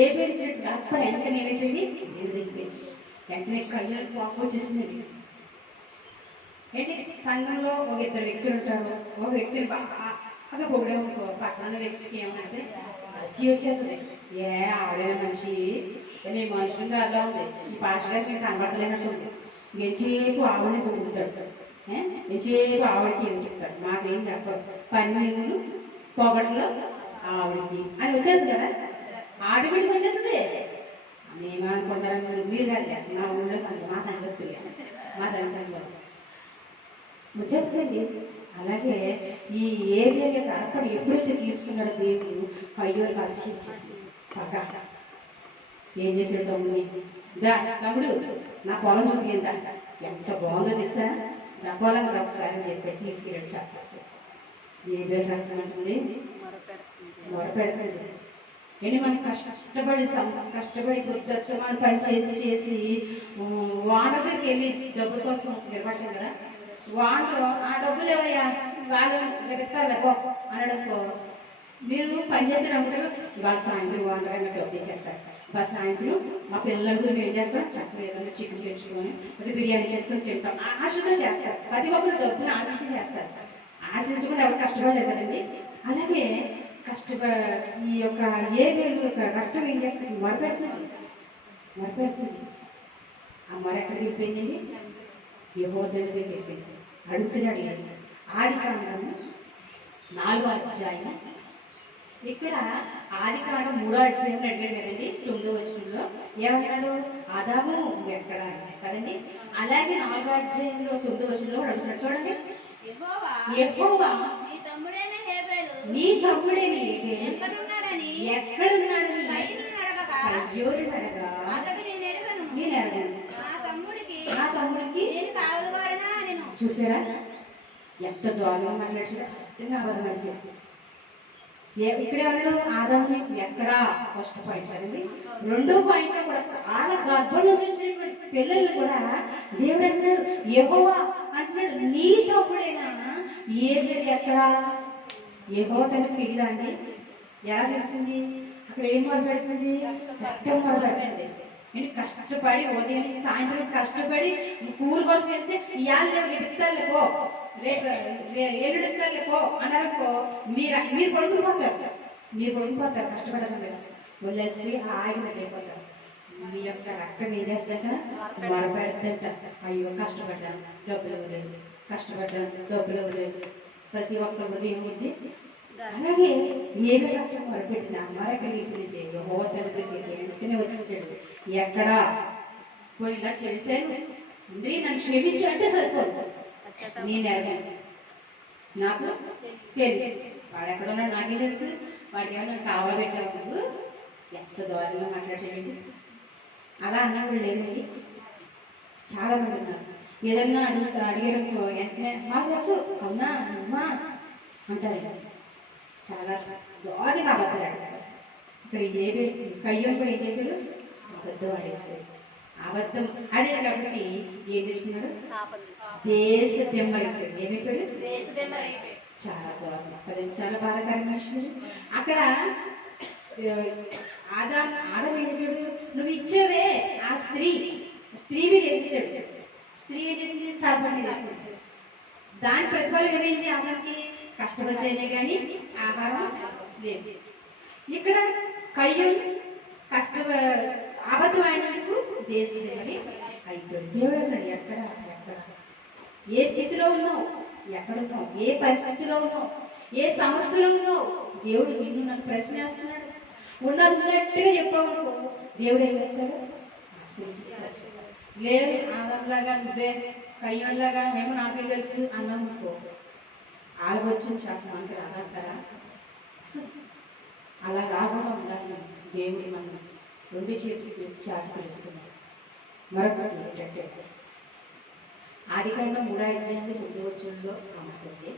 ఏ పేరు అర్పణ వెంటనే ఏమైపోయింది? దేవుడికి వెంటనే కళ్ళని కోపం వచ్చేసింది. ఏంటి సంఘంలో ఒక ఇద్దరు వ్యక్తులు ఉంటారు. ఒక వ్యక్తిని బాగా పొగిడే అనుకో, పక్కన వ్యక్తికి ఏమంటే మనిషి వచ్చేస్తుంది. ఆవిడైన మనిషి మీ మనుషులతో అలా ఉంది, ఈ పాష గారికి నేను కనబడలేనట్టుంది. ఎంచేపు ఆవిడని పొగుడుతాడు, ఎంచేపు ఆవిడకి ఏం చెప్తాడు, మాకేం చెప్పడు, పని నేను పొగట్లో ఆవిడకి అని వచ్చేది కదా, ఆటోమేటిక్ వచ్చేస్తుంది. మేమనుకుంటారు మీరు కాదు, నా ఊళ్ళో సంఘం, మా సంఘస్తులే, మా తల్లి సంఘం వచ్చేస్తుందండి. అలాగే ఈ ఏరియా యొక్క అర్పణ ఎప్పుడైతే తీసుకున్నాడో దేవుడు కయ్యూరికి ఆశీర్వదించేసి పక్క ఏం చేసాడు? తమ్ముడు నా పొలం చూపిందా ఎంత బాగుందో తెలుసా, నా పొలం ఒకసారి అని చెప్పి తీసుకెళ్ళి చేసేసి ఏ పేరు రకమంటుంది మొరపెడతాడు. ఏంటి మనం కష్టపడి పొద్దుతో మనం పని చేసి వానర్ దగ్గరికి వెళ్ళి డబ్బుల కోసం నిలబడతాం కదా, వానలో ఆ డబ్బులు ఎవరయ్యా వాళ్ళు పెట్టాలి అనడంతో మీరు పనిచేసే ఉంటారు. ఇవాళ సాయంత్రం వానర్ డబ్బులు ఇచ్చేస్తారు. ఇవాళ సాయంత్రం మా పిల్లలందరూ మేము ఏం చేస్తాం, చక్కగా ఏదైనా చికెన్ తెచ్చుకొని అది బిర్యానీ చేసుకొని తింటాం. ఆశతో చేస్తారు. ప్రతి ఒక్కరు డబ్బుని ఆశించి చేస్తారు. ఆశించకుండా ఎవరు కష్టపడలేదు కదండి. అలాగే ఈ యొక్క ఏబేలు యొక్క రక్తం ఏం చేస్తుంది? మరపెడుతుంది. ఆ మర ఎక్కడికి వెళ్ళిపోయిందండి? యెహోవా దగ్గరికి వెళ్ళిపోయింది. అడుగుతున్నాడు. ఆదికాండము 4వ అధ్యాయం, ఇక్కడ ఆదికాండం 3వ అధ్యాయంలో అడిగాడు కదండి, 9వ వచనంలో ఏమన్నాడు? ఆదాము ఎక్కడ కదండి. అలాగే 4వ అధ్యాయంలో 9వ వచనంలో అడుగుతున్నాడు. చూడండి, యెహోవా నీ తమ్ముడైన హేబేలు ఎక్కడున్నాడని కయ్యోరుని అడగా నేను ఎరగను, నా తమ్ముడికి చూసారా ఎంత దారుణంగా మాట్లాడారు. ఇక్కడ ఎవరు? ఆదాము ఎక్కడా? ఫస్ట్ పాయింట్ కదండి. రెండో పాయింట్ కూడా వాళ్ళ గర్భం నుంచి వచ్చినటువంటి పిల్లలు కూడా దేవుడు అంటున్నాడు, యెహోవా అంటున్నాడు నీ తమ్ముడైనా ఏబేలు ఎక్కడా? యెహోవా తనకు తెలియదా అండి? ఎలా తెలిసింది? అక్కడ ఏం మొదలుపెడుతుంది? రక్తం మొదలుపెట్టండి. నేను కష్టపడి ఉదయం సాయంత్రం కష్టపడి కూలి కోసం వెళ్తే ఇవాళ ఎడుతాలే పో, రేపు ఎల్లుడెత్తాలే పో అన్నారనుకో, మీరు కొడుకుపోతారు కష్టపడడం మీద వదిలేసి హాయిగా అయిపోతారు. మీ యొక్క రక్తం ఏం చేస్తుందంట? మరపెడుతుంట. అయ్యో కష్టపడ్డాను డబ్బులు ఇవ్వలేదు, కష్టపడ్డాను డబ్బులు ఇవ్వలేదు. ప్రతి ఒక్కరు ఏముంది? అలాగే ఏమి రక్తం మొరపెట్టిన మరెక్కడికి ఇప్పుడు యెహోవా దగ్గరికి వెంటనే వచ్చేసాడు. ఎక్కడా? పోయి ఇలా చేశాను అండి, నన్ను క్షమించు అంటే సరిపోదు. నేను ఎరగను, నాకు తెలియదు. వాడు ఎక్కడున్నాడు నాకే తెలుసు. వాడికి ఏమన్నా కావాలబెట్టావు? ఎంత దూరంగా మాట్లాడేయండి. అలా అన్నప్పుడు లేదండి. చాలా మంది ఉన్నారు. ఏదన్నా అడిగారనుకో వెంటనే మాకు తెలుసు, అవునా నిజమా అంటారు. చాలా దారుణంగా అబద్ధాలు ఆడతారు. ఇక్కడ ఏమి కయ్యం కూడా ఏం చేశాడు? అబద్ధం ఆడేసాడు. అబద్ధం ఆడాడు కాబట్టి ఏం చేస్తున్నాడు? దేశ దెమ్మరైపోయాడు. ఏమైపోయాడు? చాలా దారుణం. అదే చాలా బాధాకరమైన విషయం. అక్కడ ఆదాం ఏం చేశాడు? నువ్వు ఇచ్చేవే ఆ స్త్రీ మీద వేసేసాడు. స్త్రీ ఏం చేసింది? సర్పం మీద వేసేసాడు. దాని ప్రతిఫలం ఏమైంది? ఆదాంకి కష్టపడితేనే కానీ ఆహారం లేదు. ఇక్కడ కయ్యూరు అబద్ధం అయినందుకు దేశం అయిపోయాడు. దేవుడు అన్నాడు ఎక్కడ ఏ స్థితిలో ఉన్నావు, ఎక్కడున్నావు, ఏ పరిస్థితిలో ఉన్నావు, ఏ సమస్యలో ఉన్నావు, దేవుడు నిన్ను నన్ను ప్రశ్న వేస్తున్నాడు. ఉన్నట్టుగా చెప్పావనుకో దేవుడు ఏం చేస్తాడు? ఆశీర్వదిస్తాడు. లేదు ఆదంలాగా నువ్వే కయ్యంలాగా ఏమో నాకే తెలుసు అన్నామనుకో ఆలోచన శాతం అంటే రాదంటారా? అలా రాకుండా ఉండాలి. దేవుడి మనం రెండు చేతులు ఆశీర్వదిస్తున్నాడు. మరొకటి ఏంటంటే ఆదికాండం 3వ అధ్యాయం 9వ వచనంలో అనుకుంటే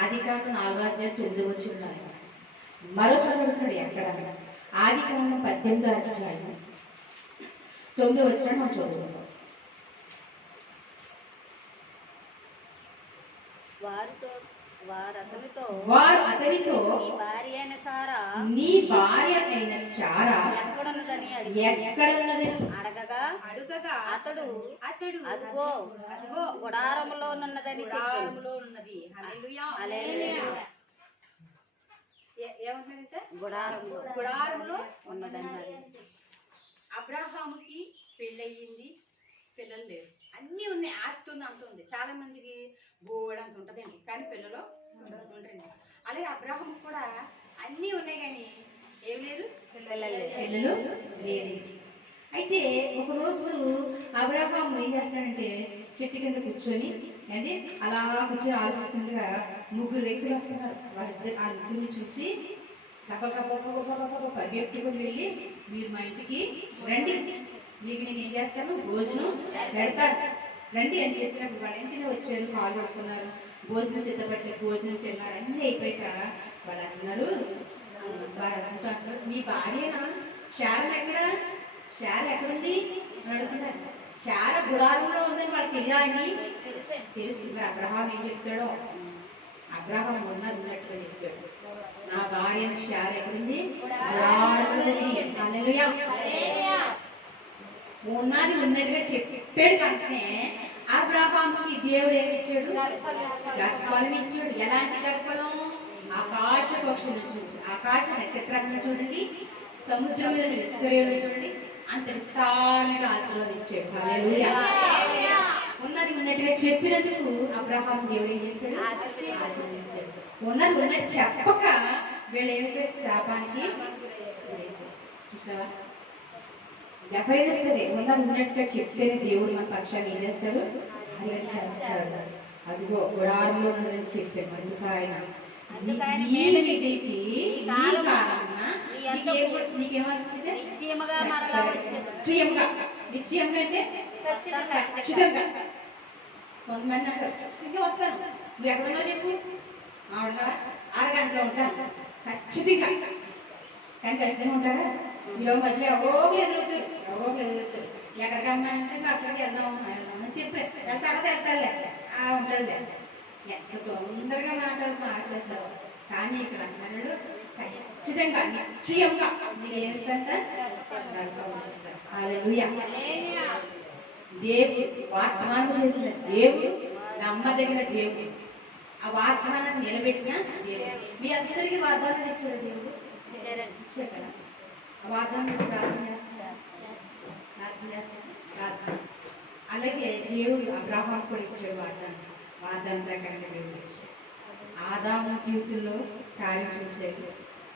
ఆదికాండం 4వ అధ్యాయం 9వ వచనంలో మరో చదువుతున్నాడు. ఎక్కడ? ఆదికాండం 18వ అధ్యాయం 9వ వచనం మనం చదువుకుంటాం. వారు అతనితో నీ భార్య అయిన సారా ఎక్కడున్నదని అడగగా అతడు అదుగో గుడారములో ఉన్నదని ఏమంటాడంటే గుడారంలో ఉన్నదని. అబ్రహాముకి పెళ్ళయింది, పిల్లలు లేరు, అన్నీ ఉన్నాయి, ఆస్తి ఉంది, అంత ఉంది. చాలా మందికి బోర్డు అంత ఉంటుందండి, కానీ పిల్లలు ఉండరండి. అలాగే అబ్రహాం కూడా అన్నీ ఉన్నాయి కానీ ఏం లేరు, పిల్లలు లేరు. అయితే ఒకరోజు అబ్రహాం ఏం చేస్తాడంటే చెట్టు కింద కూర్చొని అండి అలా కూర్చొని ఆలోచిస్తుండగా 3 వ్యక్తులు వస్తున్నారు. ఆ ముగ్గురిని చూసి పరిగెట్టుకుని వెళ్ళి మీరు మా ఇంటికి రండి, మీకు నేను ఏం చేస్తాను, భోజనం పెడతాను రండి అని చెప్పినప్పుడు వాళ్ళ ఇంటినే వచ్చారు. కాలు పడుకున్నారు, భోజనం సిద్ధపరిచారు, భోజనం తిన్నారు, అన్నీ అయిపోయాక వాళ్ళు అంటున్నారు, మీ భార్యనా శారం ఎక్కడుంది అని అడుగుతున్నారు. శార గుడారంలో ఉందని వాళ్ళకి తెలియాలని తెలుసు. అబ్రహాం ఏం చెప్తాడో, అబ్రహాం ఉన్నట్టుగా చెప్తాడు, నా భార్య శార ఎక్కడుంది, ఉన్నది ఉన్నట్టుగా చెప్పాడు. కంటనే అబ్రహాంకి దేవుడు ఏమి ఇచ్చాడు? గర్భఫలం ఇచ్చాడు. ఎలాంటి గర్భఫలం? ఆకాశ పక్షులను చూడండి, ఆకాశ నక్షత్రాలను చూడండి, సముద్రం మీద నిష్కర్యలను చూడండి, అంత విస్తారంగా ఆశీర్వదించాడు. హల్లెలూయా. ఉన్నది ఉన్నట్టుగా చెప్పినందుకు అబ్రహాం దేవుడు ఏం చేశాడు? ఆశీర్వదించాడు. ఉన్నది ఉన్నట్టు చెప్పక వీళ్ళు ఏమిటంటే శాపానికి చూసావా? ఎవరైనా సరే ఉన్నది ఉన్నట్టుగా చెప్తేనే దేవుడు మన పక్షాన్ని ఏం చేస్తాడు? కార్యాలు చేస్తాడు. అదిగో గుడారంలో ఉన్నదని చెప్పాడు. అందుకు ఆయన నిశ్చయంగా అంటే ఖచ్చితంగా. కొంతమంది అంటారు ఖచ్చితంగా వస్తాను, నువ్వు ఎక్కడున్నా చెప్పు, అరగంటలో ఉంటాను ఖచ్చితంగా. కానీ ఖచ్చితంగా ఉంటారా? మీరు మధ్యలో ఎవరో ఎదురుతారు ఎక్కడికమ్మా అంటే అక్కడికి వెళ్దామని చెప్పారు. తర్వాత వెళ్తారులే ఉంటాడులే, ఎంత తొందరగా మాట్లాడుతూ ఆచేస్తారు. కానీ ఇక్కడ అన్నాడు ఖచ్చితంగా నిశ్చయంగా మీరు ఏమిస్తారా? హల్లెలూయా. దేవుడు వాగ్దానం చేసిన దేవుడు, నమ్మదగిన దేవుడు, ఆ వాగ్దానాన్ని నిలబెట్టిన దేవుడు. మీ అందరికీ వాగ్దానం ఇచ్చారు దేవుడు, ఇచ్చారు కదా. ఆ వాగ్దానం ప్రార్థన చేస్తారా? ప్రార్థన. అలాగే దేవుడు అబ్రహాం కూడా ఇచ్చాడు వాగ్దానం ప్రకారంగా దేవుడు ఇచ్చాడు. ఆదాము జీవితంలో కార్యం చూశాడు,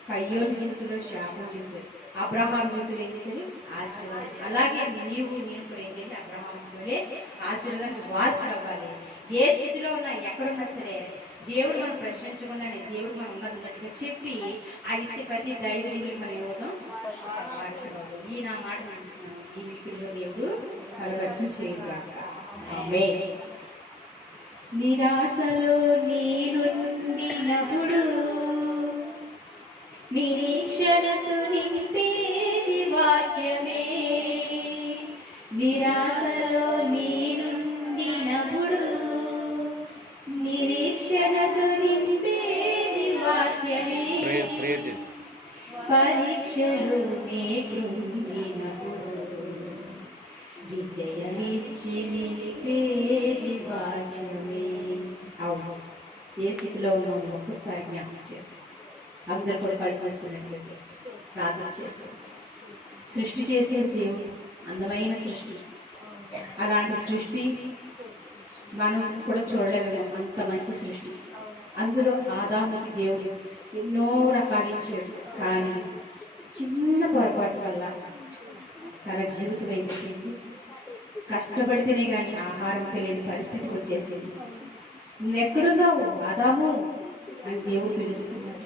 కయ్యోని జీవితంలో శాపం చూశాడు, అబ్రహాం జీవితంలో ఏం చేశాడు? ఆశీర్వాదం. అలాగే నీవు నేను కూడా ఏం చేయాలి? అబ్రహాంతోనే ఆశీర్వాదానికి వారసు అవ్వాలి. ఏ స్థితిలో ఉన్నా ఎక్కడున్నా సరే దేవుడు మనం ప్రశ్నించకుండానే దేవుడు మనం ఉన్నట్టుగా చెప్పి ఆయన ఇచ్చే ప్రతి ధైర్యంలో మనం ఇవ్వడం వారసు. ఈ నా మాట మనసుకున్నాను. ఈ వీటిలో దేవుడు కలవడం చేయగలగాలి. ఆమేన్. నిరాశలో నీరుండినప్పుడు నిరీక్షణతో నింపేది వాక్యమే. నిరాశలో నీరుండినప్పుడు నిరీక్షణతో నింపేది వాక్యమే. పరీక్షలు నేర్చుకున్నప్పుడు విజయమిచ్చి నిలిపేది వాక్యమే. అవును, ఏ స్థితిలో ఉన్నాము ఒక్కసారి జ్ఞాపకం చేస్తాం. అందరూ కూడా కలిపేసుకున్నట్లయితే ప్రార్థన చేస్తాం. సృష్టి చేసే దేవుడు, అందమైన సృష్టి. అలాంటి సృష్టి మనం కూడా చూడలేము, అంత మంచి సృష్టి. అందులో ఆదాముకి దేవుడు ఎన్నో రకాలు ఇచ్చాడు. కానీ చిన్న పొరపాటు వల్ల తన జీవితం అయిపోయింది. కష్టపడితేనే కానీ ఆహారం తెలియని పరిస్థితికి వచ్చేసేది. నువ్వెక్కడున్నావు ఆదాము అని దేవుడు పిలుస్తున్నాడు.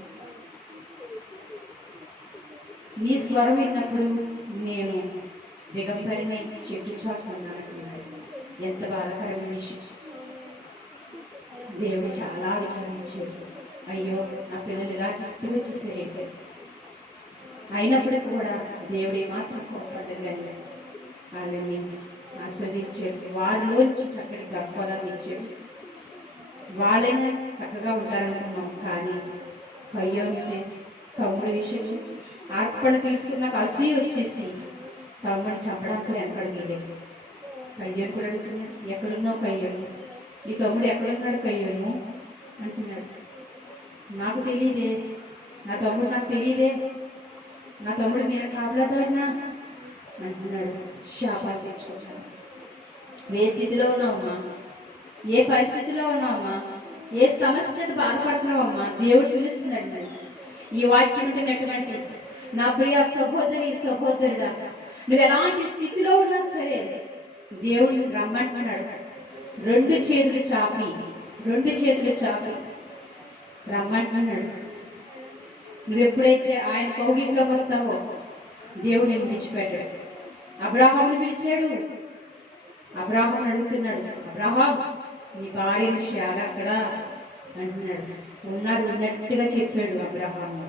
నీ స్వరం విన్నప్పుడు నేను దిగంబరిని చెట్టు చాటు ఉన్నానంటున్నాడు. ఎంత బాధాకరమైన విషయం. దేవుడు చాలా విచారించాడు. అయ్యో, నా పిల్లలు ఇలాంటి స్థితి వచ్చేస్తే ఏంటి? అయినప్పటికీ కూడా దేవుడు ఏమాత్రం కోపడ్డది కానీ వాళ్ళని ఆస్వాదించాడు. వారిలోంచి చక్కటి గర్భఫలాన్ని ఇచ్చాడు. వాళ్ళైనా చక్కగా ఉంటారనుకున్నాం. కానీ కయ్యోనితే తమ్ముడి విషయం అర్పణ తీసుకున్నాక అసూయ వచ్చేసి తమ్ముడిని చంపడానికి వెనకడ లేదు. కయ్యోని కూడా అడుగుతున్నాడు, ఎక్కడున్నావు కయ్యోను? నీ తమ్ముడు ఎక్కడున్నాడు కయ్యోను అంటున్నాడు. నాకు తెలియదే, నా తమ్ముడు నాకు తెలియదే, నా తమ్ముడు నేను కాపలాదారినా అంటున్నాడు. శాపాలు తెచ్చుకుంటాను. ఏ స్థితిలో ఉన్నావమ్మా? ఏ పరిస్థితిలో ఉన్నావమ్మా? ఏ సమస్యతో బాధపడుతున్నావమ్మా? దేవుడు పిలుస్తున్నాడు. ఈ వాక్యం ఉంటున్నటువంటి నా ప్రియ సహోదరి సహోదరుడా, నువ్వు ఎలాంటి స్థితిలో ఉన్నా సరే దేవుడు రమ్మంటున్నాడు. రెండు చేతులు చాపి రమ్మంటున్నాడు. నువ్వు ఎప్పుడైతే ఆయన కౌగిట్లోకి వస్తావో దేవుడు నేను విడిచిపెట్టాడు. అబ్రాహాముని పిలిచాడు. అబ్రాహాముని అడుగుతున్నాడు, అబ్రాహాం నీ భార్య విషయాలు అక్కడ అంటున్నాడు. ఉన్నట్టుగా చెప్పాడు అబ్రాహాము.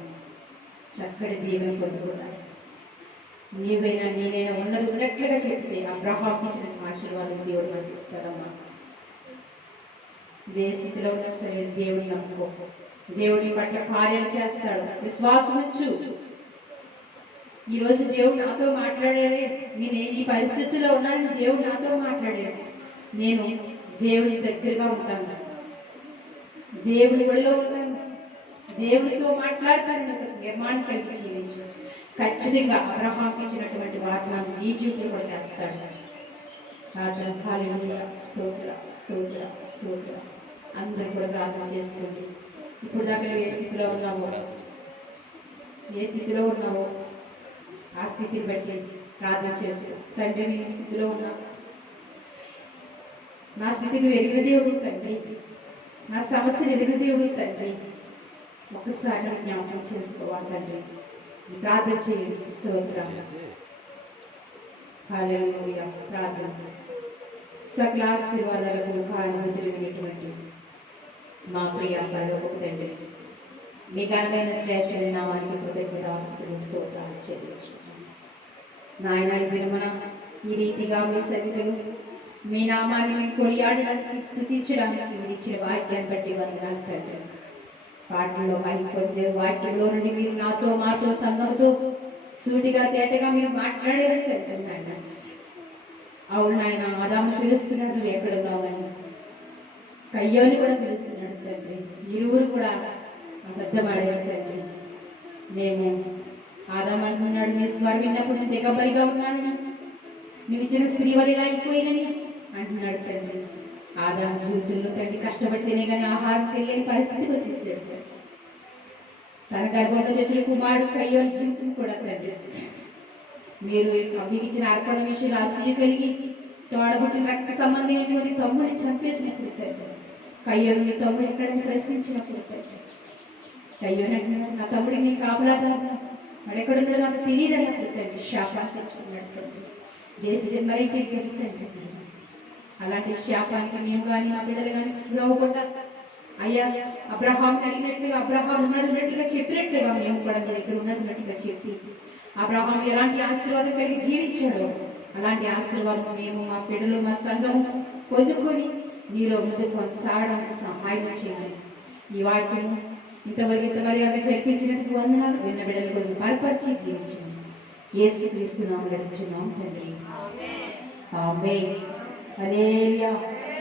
చక్కటి దీవెన పొందుకున్నాడు. నీవైనా నేనైనా ఉన్నట్లుగా చెప్తే అబ్రాహాం ఇచ్చిన ఆశీర్వాదం దేవుడు మనకి ఇస్తారమ్మా. ఏ స్థితిలో ఉన్నా సరే దేవుడిని నమ్ముకో. దేవుడి పట్ల కార్యాలు చేస్తాడు. విశ్వాసం ఉంచు. ఈరోజు దేవుడు నాతో మాట్లాడాడే, నేను ఈ పరిస్థితిలో ఉన్నానని దేవుడు నాతో మాట్లాడాడు. నేను దేవుడి దగ్గరగా ఉంటాను, దేవుడి ఒడిలో ఉంటాను, దేవుడితో మాట్లాడతానని ఒక నిర్మాణం కలిగి జీవించు. ఖచ్చితంగా అబ్రహాంకి ఇచ్చినటువంటి వాగ్దానం నీ జీవితం కూడా చేస్తాడు. ప్రార్థన హల్లెలూయా. స్తోత్ర స్తోత్ర స్తోత్ర. అందరూ కూడా ప్రార్థన చేసుకోండి. ఇప్పుడు దాకా ఏ స్థితిలో ఉన్నావో, ఏ స్థితిలో ఉన్నావో ఆ స్థితిని బట్టి ప్రార్థన చేసుకో. తండ్రి నేను స్థితిలో ఉన్నా, నా స్థితిని ఎరిగిన దేవుడు తండ్రి, నా సమస్యను ఎరిగిన దేవుడు తండ్రి, ఒక్కసారి జ్ఞాపకం చేసుకోవాలి తండ్రి. ప్రార్థన చేయండి. స్తోత్రం హల్లెలూయా. ప్రార్థన సకల ఆశీర్వాదాలకు కారణమైనటువంటి మా ప్రియ పరలోకపు తండ్రి, మీ ఘనమైన శ్రేష్ఠమైన నామానికి కృతజ్ఞతాస్తుతులు స్తోత్రాలు చెల్లించుకుంటున్నాను. నాయన వినుమన ఈ రీతిగా మీ సన్నిధిలో మీ నామాన్ని మేము కొనియాడడానికి స్తుతించడానికి మీరు ఇచ్చిన వాక్యాన్ని బట్టి వందనాలు తండ్రి. పాటల్లో వాయికి పొందే వాక్యంలో నుండి మీరు నాతో మాతో సంఘంతో సూటిగా తేటగా మీరు మాట్లాడారు తండ్రి. నాయన అవును నాయన, ఆదాము పిలుస్తున్నాడు నువ్వు ఎక్కడ ఉన్నావని, కయ్యోని కూడా పిలుస్తున్నాడు తండ్రి. ఇరువురు కూడా అబద్ధమాడారు తండ్రి. మేము ఆదాము అంటున్నాడు నీ స్వరం విన్నప్పుడు నేను దిగబరిగా ఉన్నానని, నువ్వు ఇచ్చిన స్త్రీ వలిగా అయిపోయినని అంటున్నాడు తండ్రి. ఆదాము జీవితంలో తండ్రి కష్టపడితేనే కానీ ఆహారం తెలియని పరిస్థితికి వచ్చేసాడు తండ్రి. తన గర్భంలో చచ్చిన కుమారుడు కయ్యోని జీవితం కూడా తండ్రి మీరు మీకు ఇచ్చిన అర్పణ విషయంలో అసూయ కలిగి తోడబుట్టిన రక్త సంబంధమైనటువంటి తమ్ముడిని చంపేసినప్పుడు తండ్రి, కయ్యోని తమ్ముడు ఎక్కడని ప్రశ్నించినప్పుడు తండ్రి, కయ్యోని అంటున్నాడు నా తమ్ముడికి నేను కాపులాదాను, వాడు ఎక్కడున్నాడో నాకు తెలియదు అన్నప్పుడు తండ్రి శాపాన్ని తెచ్చుకున్నాడు తండ్రి. దేశం మరీ తిరిగి తండ్రి. అలాంటి శాపానికి మేము కానీ మా బిడ్డలు కానీ గురవ్వకుండా అయ్యా అబ్రహాం అడిగినట్టుగా అబ్రహాం ఉన్నట్టుగా చెప్పినట్టుగా మేము కూడా మీ దగ్గర ఉన్నట్టుగా చెప్పి అబ్రహాం ఎలాంటి ఆశీర్వాదం కలిగి జీవించాడో అలాంటి ఆశీర్వాదం మేము మా బిడ్డలు మా సంఘం పొందుకొని నీలో ముందు కొనసాగడానికి సహాయం చేయాలి. ఈ వాక్యం ఇంతవరకు జరిపించినట్టు వందనాలు. విన్న బిడ్డలు కూడా బలపరిచి జీవించండి. యేసుక్రీస్తు నామములో అడుగుచున్నాం తండ్రి. ఆమేన్. హల్లెలూయా.